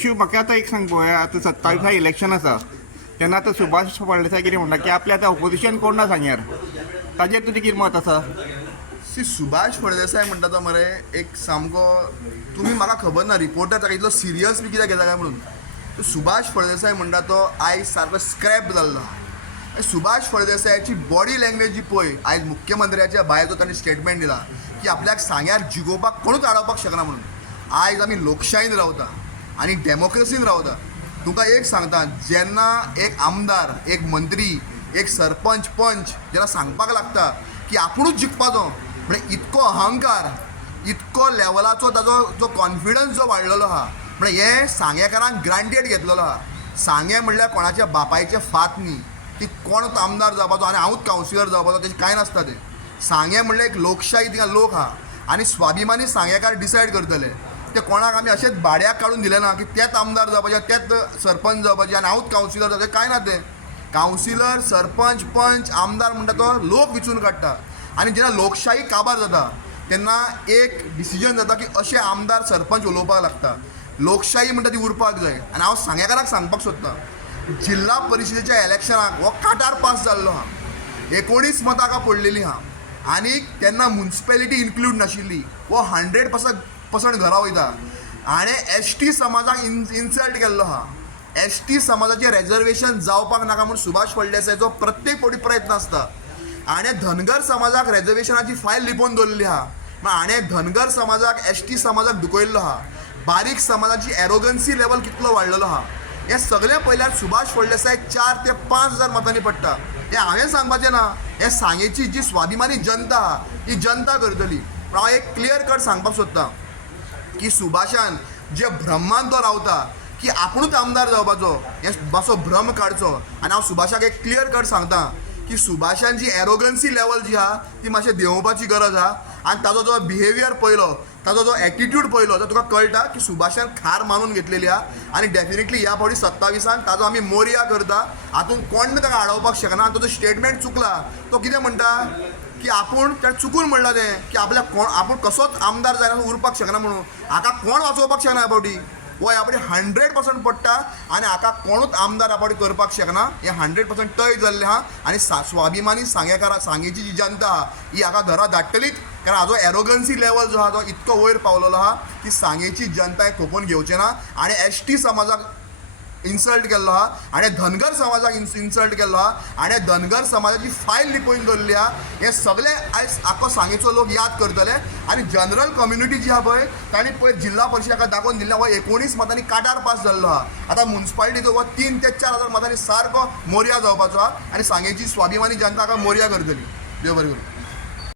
शिव म्हाका आतां एक सांग पळय, आतां 27 इलेक्शन आसा तेन्ना आतां सुभाष फळदेसाय कितें म्हणटा की आपलें आतां ऑपोजिशन कोण ना सांग्यार, ताजेर तुजें कितें मत आसा? सुभाष फळदेसाय म्हणटा तो मरे एक सामको तुम्ही म्हाका खबर ना रिपोर्टर ताका इतलो सिरियस बी कित्याक घेता काय म्हणून. सुभाष फळदेसाय म्हणटा तो आयज सारको स्क्रॅप जाल्लो आहा. सुभाष फळदेसायाची बॉडी लँग्वेज जी पळय, आयज मुख्यमंत्र्याच्या भायर जो ताणें स्टेटमेंट दिला की आपल्याक सांग्यार जिगोवपाक कोणूच आडोवपाक शकना म्हणून. आयज आमी लोकशायेन रावता आनी डेमोक्रेसीन रावता. तुमकां एक सांगता, जेन्ना एक आमदार, एक मंत्री, एक सरपंच, पंच जेन्ना सांगपाक लागता की आपुणूच जिखपाचो, म्हणजे इतको अहंकार, इतको लेवलाचो ताजो जो कॉन्फिडन्स जो वाडलेलो आहा, म्हणजे हे सांगेकारांक ग्रांटेड घेतलेलो आहा. सांगे म्हणल्यार कोणाच्या बापायचे फात न्ही की कोण आमदार जावपाचो आनी हांवूच कावन्सिलर जावपाचो, तेजें कांय नासता तें. सांगे म्हणल्यार एक लोकशाही थिंगा लोक आहा आनी स्वाभिमानी सांगेकार डिसायड करतले. ते कोणाक आमी अशेंच भाड्याक काडून दिलें ना की तेच आमदार जावपाचे, तेच सरपंच जावपाचे आनी हांवूच कावन्सिलर जावपाचें, कांय ना तें. कावन्सिलर, सरपंच, पंच, आमदार म्हणटा तो लोक विचून काडटा. आनी जेन्ना लोकशाही काबार जाता तेन्ना एक डिसिजन जाता की अशे आमदार, सरपंच उलोवपाक लागता. लोकशाही म्हणटा ती उरपाक जाय. आनी हांव सांगेकाराक सांगपाक सोदतां, जिल्ला परिशदेच्या इलेक्शनाक हो काटार पास जाल्लो आहा, 19 मतां पडलेलीं आहा आनी तेन्ना म्युन्सिपॅलिटी इन्क्लूड नाशिल्ली. हो 100% घरा वयता. हाणें ST समाजाक इन्सल्ट केल्लो आहा. ST समाजाचें रेजर्वेशन जावपाक नाका म्हणून सुभाष फळदेसायचो प्रत्येक फावटी प्रयत्न आसता. हाणें धनगर समाजाक रेजर्वेशनाची फायल लिपोवन दवरलेली आहा. हाणें धनगर समाजाक, ST समाजाक दुखयल्लो आहा. बारीक समाजाची एरोगन्सी लेवल कितलो वाडलेलो आहा. हें सगळें पयल्यार सुभाष फळदेसाय 4 ते 5 हजार मतांनी पडटा. हें हांवें सांगपाचें ना, हें सांगेची जी स्वाभिमानी जनता आहा ही जनता करतली. हांव एक क्लियर कट सांगपाक सोदतां की सुभाषान जे भ्रमान तो रावता की आपुणूच आमदार जावपाचो, हे मातसो भ्रम काडचो. आनी हांव सुभाषाक एक क्लियर कट सांगता की सुभाषान जी एरोगन्सी लेवल जी आहा ती मातशें देंवोवपाची गरज आहा. आनी ताजो जो बिहेवियर पळयलो, ताजो जो एटिट्यूड पळयलो, तर तुका कळटा की सुभाषान खार मानून घेतलेली आहा. आनी डेफिनेटली ह्या फावटी 27 ताजो आमी मोरया करता. हातूंत कोण ताका आडोवपाक शकना. आनी तो स्टेटमेंट चुकला. तो कितें म्हणटा की आपूण त्या चुकून म्हणला तें की आपल्या कोण आपूण कसोच आमदार जायना उरपाक शकना म्हणून. हाका कोण वाचोवपाक शकना ह्या फावटी. हो ह्या फावटी 100% पडटा आनी हाका कोणूच आमदार ह्या फावटी करपाक शकना. हें 100% तय जाल्लें आहा. आनी स्वाभिमानी सांगेची जी जनता आहा ही हाका घरा धाडटलीच. कारण हाजो एरोगन्सी लेवल जो आहा तो इतको वयर पावलेलो आहा की सांगेची जनता हें खपोवन घेवचें ना. आनी ST समाजाक इन्सल्ट केल्लो आहा, हाणें धनगर समाजाक इन्सल्ट केल्लो आहा, हाणें धनगर समाजाची फायल लिपोवन दवरली आहा. हें सगळें आयज आख्खो सांगेचो लोक याद करतले. आनी जनरल कम्युनिटी जी आहा पळय तांणी पळय जिल्ला परिशदेका दाखोवन दिल्लें हो 19 मतांनी काटार पास जाल्लो आहा. आतां म्युन्सिपालिटीचो हो 3 ते 4 हजार मतांनी सारको मोरया जावपाचो आहा. आनी सांगेची स्वाभिमानी जनता हाका मोरया करतली. देव बरें करूं.